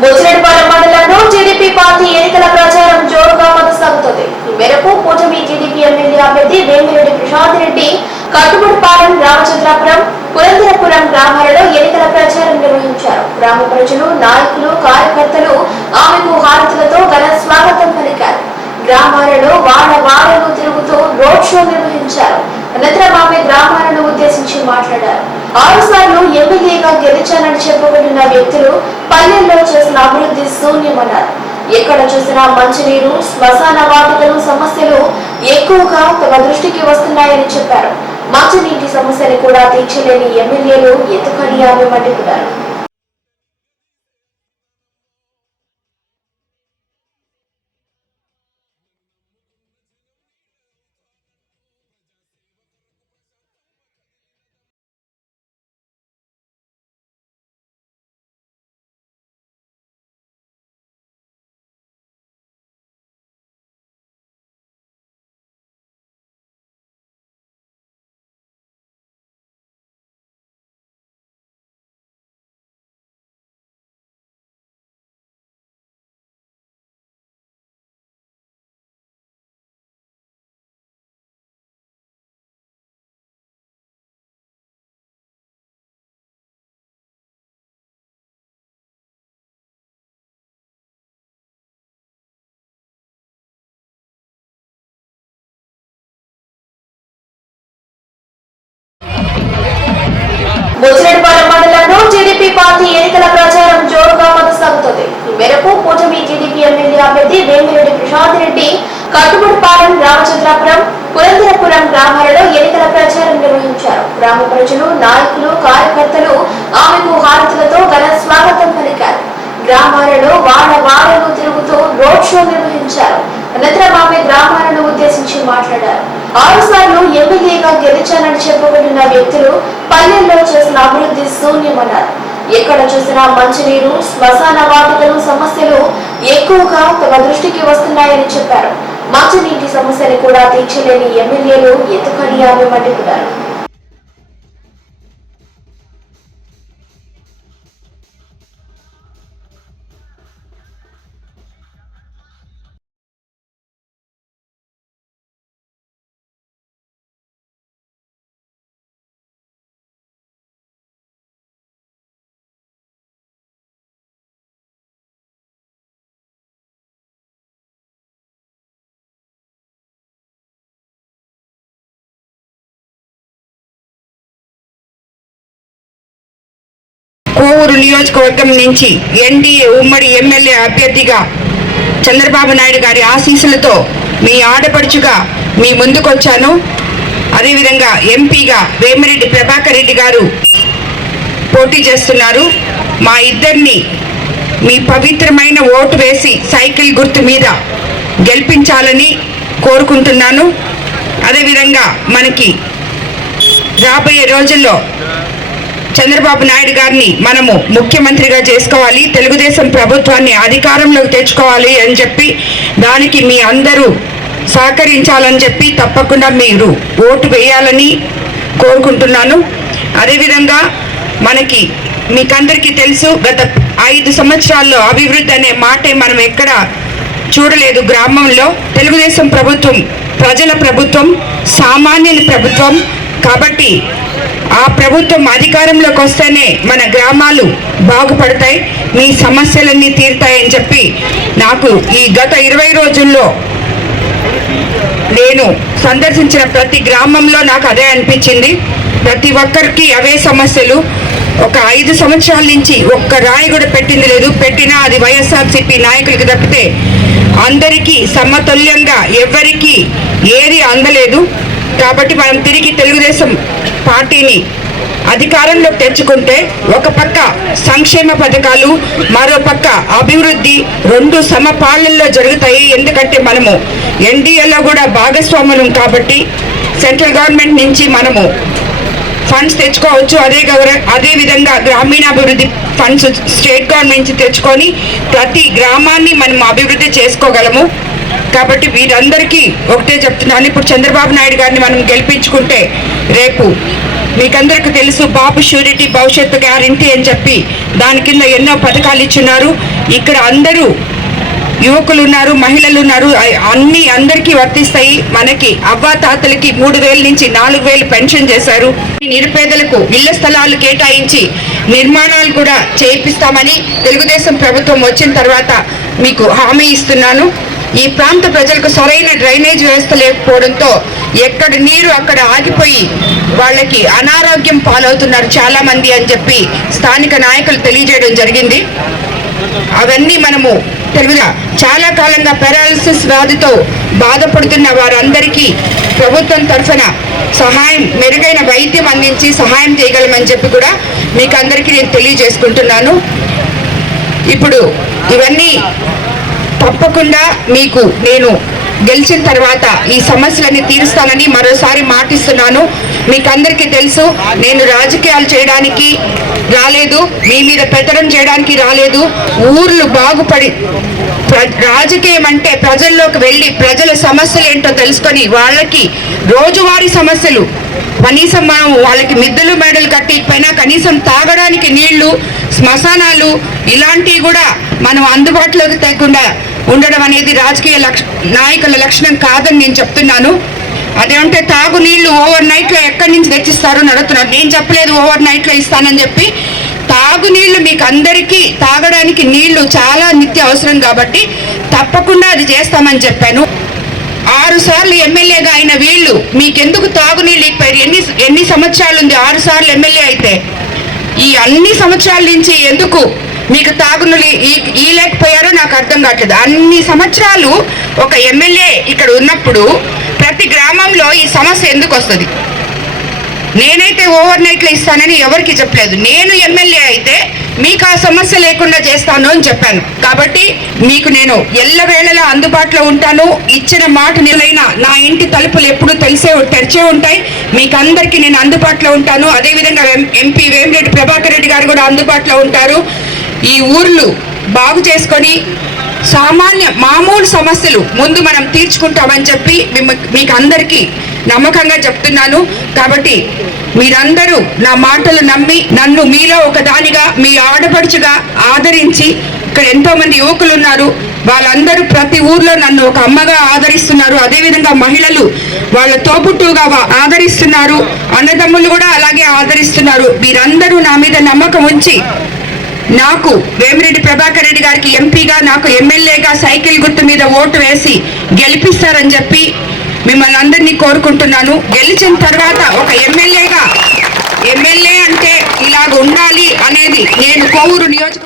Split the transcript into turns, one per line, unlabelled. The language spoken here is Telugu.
బుచ్చిరెడ్డిపాలెం మండలంలో టీడీపీ పార్టీ ఎన్నికల ప్రచారం జోరుగా కొనసాగుతుంది. ఈ మేరకు కూటమి టీడీపీ ఎమ్మెల్యే అభ్యర్థి వేమిరెడ్డి ప్రశాంత్ రెడ్డి కట్టుబడిపాలెం రామచంద్రాపురం పురంధరపురం గ్రామాలలో ఎన్నికల ప్రచారం నిర్వహించారు. గ్రామ ప్రజలు నాయకులు కార్యకర్తలు ఆమెకు హారతులతో ఘన స్వాగతం పలికారు. గ్రామాలలో వాడ వాడలు తిరుగుతూ రోడ్ షో నిర్వహించారు. అనంతరం ఆమె గ్రామాలను ఉద్దేశించి మాట్లాడారు. ఆరు సార్లు ఎమ్మెల్యేగా గెలిచానని చెప్పుకుంటున్న వ్యక్తులు పల్లెల్లో చేసిన అభివృద్ధి శూన్యమన్నారు. ఎక్కడ చూసినా మంచినీరు శ్మశాన వాటికలు సమస్యలు ఎక్కువగా తమ దృష్టికి వస్తున్నాయని చెప్పారు. మంచినీటి సమస్యని కూడా తీర్చలేని ఎమ్మెల్యేలు ఎందుకని ఆమె మండిపడ్డారు. ఈ మేరకు కూటమి టీడీపీ ఎమ్మెల్యే అభ్యర్థి వేమిరెడ్డి ప్రశాంత్ రెడ్డి కట్టుబడిపాలెం రామచంద్రాపురం పురంధరపురం గ్రామాలలో ఎన్నికల ప్రచారం నిర్వహించారు. గ్రామ ప్రజలు నాయకులు కార్యకర్తలు ఆమెకు హారతులతో ఘన స్వాగతం పలికారు. గ్రామాలలో వాడ వాడలు తిరుగుతూ రోడ్ షో నిర్వహించారు. అనంతరం ఆమె గ్రామాలను ఉద్దేశించి మాట్లాడారు. ఆరు సార్లు ఎమ్మెల్యేగా గెలిచానని చెప్పుకుంటున్న వ్యక్తులు పల్లెల్లో చేసిన అభివృద్ధి శూన్యమన్నారు. ఎక్కడ చూసినా మంచినీరు శ్మశాన వాటికలు సమస్యలు ఎక్కువగా తమ దృష్టికి వస్తున్నాయని చెప్పారు. మంచినీటి సమస్యని కూడా తీర్చలేని ఎమ్మెల్యేలు ఎత్తుకని ఆమె మండిపడ్డారు.
కోవూరు నియోజకవర్గం నుంచి ఎన్డీఏ ఉమ్మడి ఎమ్మెల్యే అభ్యర్థిగా చంద్రబాబు నాయుడు గారి ఆశీస్సులతో మీ ఆడపడుచుగా మీ ముందుకొచ్చాను. అదేవిధంగా ఎంపీగా వేమిరెడ్డి ప్రభాకర్ రెడ్డి గారు పోటీ చేస్తున్నారు. మా ఇద్దరిని మీ పవిత్రమైన ఓటు వేసి సైకిల్ గుర్తు మీద గెలిపించాలని కోరుకుంటున్నాను. అదేవిధంగా మనకి రాబోయే రోజుల్లో చంద్రబాబు నాయుడు గారిని మనము ముఖ్యమంత్రిగా చేసుకోవాలి తెలుగుదేశం ప్రభుత్వాన్ని అధికారంలోకి తెచ్చుకోవాలి అని చెప్పి దానికి మీ అందరూ సహకరించాలని చెప్పి తప్పకుండా మీరు ఓటు వేయాలని కోరుకుంటున్నాను. అదేవిధంగా మనకి మీకందరికీ తెలుసు గత ఐదు సంవత్సరాల్లో అభివృద్ధి అనే మాటే మనం ఎక్కడ చూడలేదు గ్రామంలో. తెలుగుదేశం ప్రభుత్వం ప్రజల ప్రభుత్వం సామాన్యుల ప్రభుత్వం. కాబట్టి ఆ ప్రభుత్వం అధికారంలోకి వస్తేనే మన గ్రామాలు బాగుపడతాయి మీ సమస్యలన్నీ తీరుతాయని చెప్పి నాకు ఈ గత ఇరవై రోజుల్లో నేను సందర్శించిన ప్రతి గ్రామంలో నాకు అదే అనిపించింది. ప్రతి ఒక్కరికి అవే సమస్యలు. ఒక ఐదు సంవత్సరాల నుంచి ఒక్క రాయి కూడా పెట్టింది లేదు. పెట్టినా అది వైఎస్ఆర్సీపీ నాయకులకి తప్పితే అందరికీ సమతుల్యంగా ఎవరికి ఏది అందలేదు. కాబట్టి మనం తిరిగి తెలుగుదేశం పార్టీని అధికారంలోకి తెచ్చుకుంటే ఒక పక్క సంక్షేమ పథకాలు మరో పక్క అభివృద్ధి రెండు సమపాలనలో జరుగుతాయి. ఎందుకంటే మనము ఎన్డీఏలో కూడా భాగస్వాములం కాబట్టి సెంట్రల్ గవర్నమెంట్ నుంచి మనము ఫండ్స్ తెచ్చుకోవచ్చు. అదే గౌర అదే విధంగా గ్రామీణాభివృద్ధి ఫండ్స్ స్టేట్ గవర్నమెంట్ నుంచి తెచ్చుకొని ప్రతి గ్రామాన్ని మనం అభివృద్ధి చేసుకోగలము. కాబట్టి వీరందరికీ ఒకటే చెప్తున్నాను. ఇప్పుడు చంద్రబాబు నాయుడు గారిని మనం గెలిపించుకుంటే రేపు మీకందరికీ తెలుసు బాబు షూరిటీ భవిష్యత్తు గ్యారంటీ అని చెప్పి దాని కింద ఎన్నో పథకాలు ఇచ్చున్నారు ఇక్కడ అందరూ యువకులు ఉన్నారు మహిళలు ఉన్నారు అన్ని అందరికీ వర్తిస్తాయి. మనకి అవ్వా తాతలకి మూడు వేల నుంచి నాలుగు వేలు పెన్షన్ చేశారు. నిరుపేదలకు ఇళ్ళ స్థలాలు కేటాయించి నిర్మాణాలు కూడా చేయిస్తామని తెలుగుదేశం ప్రభుత్వం వచ్చిన తర్వాత మీకు హామీ ఇస్తున్నాను. ఈ ప్రాంత ప్రజలకు సరైన డ్రైనేజ్ వ్యవస్థ లేకపోవడంతో ఎక్కడ నీరు అక్కడ ఆగిపోయి వాళ్ళకి అనారోగ్యం పాలవుతున్నారు చాలామంది అని చెప్పి స్థానిక నాయకులు తెలియజేయడం జరిగింది. అవన్నీ మనము తెలుగుగా చాలా కాలంగా పెరాలసిస్ వ్యాధితో బాధపడుతున్న వారందరికీ ప్రభుత్వం తరఫున సహాయం మెరుగైన వైద్యం అందించి సహాయం చేయగలమని చెప్పి కూడా మీకు అందరికీ నేను తెలియజేసుకుంటున్నాను. ఇప్పుడు ఇవన్నీ తప్పకుండా మీకు నేను గెలిచిన తర్వాత ఈ సమస్యలన్నీ తీరుస్తానని మరోసారి మాటిస్తున్నాను. మీకు అందరికీ తెలుసు నేను రాజకీయాలు చేయడానికి రాలేదు మీ మీద పెత్తడం చేయడానికి రాలేదు. ఊర్లు బాగుపడి ప్ర- రాజకీయం అంటే ప్రజల్లోకి వెళ్ళి ప్రజల సమస్యలు ఏంటో తెలుసుకొని వాళ్ళకి రోజువారీ సమస్యలు కనీసం మనం వాళ్ళకి మిద్దెలు మెడలు కట్టిపోయినా కనీసం తాగడానికి నీళ్ళు శ్మశానాలు ఇలాంటివి కూడా మనం అందుబాటులోకి తేకుండా ఉండడం అనేది రాజకీయ లక్ష నాయకుల లక్షణం కాదని నేను చెప్తున్నాను. అదేమంటే తాగు నీళ్ళు ఓవర్ నైట్లో ఎక్కడి నుంచి తెచ్చిస్తారు నడుతున్నారు నేను చెప్పలేదు ఓవర్ నైట్లో ఇస్తానని చెప్పి. తాగునీళ్ళు మీకు అందరికీ తాగడానికి నీళ్ళు చాలా నిత్య అవసరం కాబట్టి తప్పకుండా అది చేస్తామని చెప్పాను. ఆరు సార్లు ఎమ్మెల్యేగా అయిన వీళ్ళు మీకెందుకు తాగునీళ్ళు ఇప్పారు ఎన్ని ఎన్ని సంవత్సరాలు ఉంది ఆరు సార్లు ఎమ్మెల్యే అయితే. ఈ అన్ని సంవత్సరాల నుంచి ఎందుకు మీకు తాగునీళ్ళు ఈ- ఈ లేకపోయారో నాకు అర్థం కావట్లేదు. అన్ని సంవత్సరాలు ఒక ఎమ్మెల్యే ఇక్కడ ఉన్నప్పుడు ప్రతి గ్రామంలో ఈ సమస్య ఎందుకు వస్తుంది? నేనైతే ఓవర్ నైట్లో ఇస్తానని ఎవరికి చెప్పలేదు. నేను ఎమ్మెల్యే అయితే మీకు ఆ సమస్య లేకుండా చేస్తాను అని చెప్పాను. కాబట్టి మీకు నేను ఎల్లవేళలా అందుబాటులో ఉంటాను. ఇచ్చిన మాట నిలైన నా ఇంటి తలుపులు ఎప్పుడు తెలిసే తెరిచే ఉంటాయి. మీకు అందరికీ నేను అందుబాటులో ఉంటాను. అదేవిధంగా ఎంపీ వేమిరెడ్డి ప్రభాకర్ రెడ్డి గారు కూడా అందుబాటులో ఉంటారు. ఈ ఊర్లు బాగు చేసుకొని సామాన్య మామూలు సమస్యలు ముందు మనం తీర్చుకుంటామని చెప్పి మీకు అందరికీ నమ్మకంగా చెప్తున్నాను. కాబట్టి మీరందరూ నా మాటలు నమ్మి నన్ను మీలో ఒక దానిగా మీ ఆడపడుచుగా ఆదరించి ఇక్కడ ఎంతోమంది యువకులు ఉన్నారు వాళ్ళందరూ ప్రతి ఊర్లో నన్ను ఒక అమ్మగా ఆదరిస్తున్నారు. అదేవిధంగా మహిళలు వాళ్ళ తోపుట్టుగా ఆదరిస్తున్నారు. అన్నదమ్ములు కూడా అలాగే ఆదరిస్తున్నారు. మీరందరూ నా మీద నమ్మకం ఉంచి నాకు వేమిరెడ్డి ప్రభాకర్ రెడ్డి గారికి ఎంపీగా నాకు ఎమ్మెల్యేగా సైకిల్ గుర్తు మీద ఓటు వేసి గెలిపిస్తారని చెప్పి మిమ్మల్ని అందరినీ కోరుకుంటున్నాను. గెలిచిన తర్వాత ఒక ఎమ్మెల్యేగా ఎమ్మెల్యే అంటే ఇలాగ ఉండాలి అనేది నేను కోవూరు నియోజక